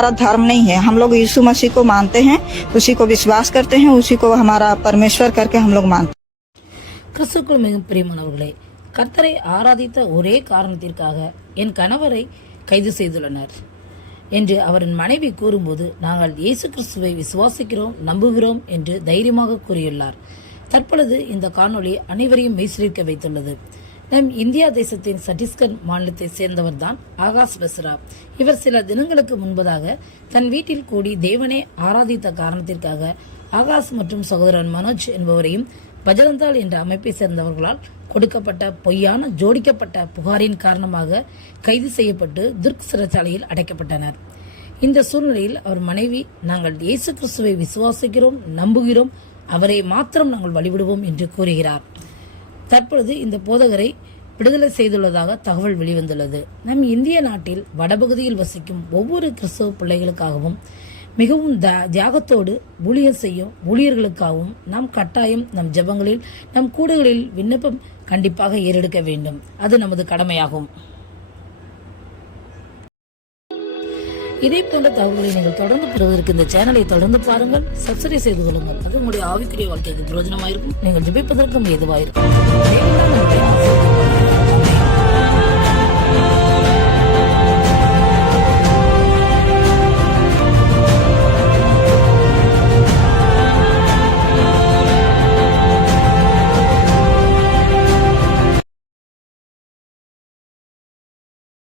हमारा धर्म नहीं है हम लोग यीशु मसीह को मानते हैं उसी को विश्वास करते हैं उसी को हमारा परमेश्वर करके हम लोग मानते हैं கிறிஸ்துக்குள் மிகவும் பிரியமானவர்களே கர்த்தரை ஆராதித்த ஒரே காரணத்திற்காக என் கணவரை கைது செய்துள்ளனர் என்று அவரின் மனைவி கூறும்போது நாங்கள் இயேசு கிறிஸ்துவை விசுவாசிக்கிறோம் நம்புகிறோம் என்று தைரியமாக கூறியுள்ளார் தற்பொழுது இந்த காணொளி அனைவரையும் மெய்சிலிருக்க வைத்துள்ளது நம் இந்தியா தேசத்தின் சட்டீஸ்கர் மாநிலத்தை சேர்ந்தவர்தான் ஆகாஷ் பெஸ்ரா. இவர் சில தினங்களுக்கு முன்பதாக தன் வீட்டில் கூடி தேவனை ஆராதித்த காரணத்திற்காக ஆகாஷ் மற்றும் சகோதரன் மனோஜ் என்பவரையும் பஜரந்தாள் என்ற அமைப்பை சேர்ந்தவர்களால் கொடுக்கப்பட்ட பொய்யான ஜோடிக்கப்பட்ட புகாரின் காரணமாக கைது செய்யப்பட்டு துர்க் சிறைச்சாலையில் அடைக்கப்பட்டனர். இந்த சூழ்நிலையில் அவர் மனைவி நாங்கள் இயேசு கிறிஸ்துவை விசுவாசிக்கிறோம் நம்புகிறோம். அவரை மாத்திரம் நாங்கள் வழிபடுவோம் என்று கூறுகிறார். தற்பொழுது இந்த போதகரை விடுதலை செய்துள்ளதாக தகவல் வெளிவந்துள்ளது. நம் இந்திய நாட்டில் வடபகுதியில் வசிக்கும் ஒவ்வொரு கிறிஸ்தவ பிள்ளைகளுக்காகவும் மிகவும் த- தியாகத்தோடு ஊழியர் செய்யும் ஊழியர்களுக்காகவும் நாம் கட்டாயம் நம் ஜெபங்களில் நம் கூடுகளில் விண்ணப்பம் கண்டிப்பாக ஏறெடுக்க வேண்டும். அது நமது கடமையாகும். இதே போன்ற தகவல்களை நீங்கள் தொடர்ந்து பெறுவதற்கு இந்த சேனலை தொடர்ந்து பாருங்கள். சப்ஸ்கிரைப் செய்து கொள்ளுங்கள். அது உங்களுடைய ஆவிக்குரிய வாழ்க்கைக்கு பிரயோஜனமாயிருக்கும். நீங்கள் ஜிபிப்பதற்கும் ஏதுவாயிருக்கும்.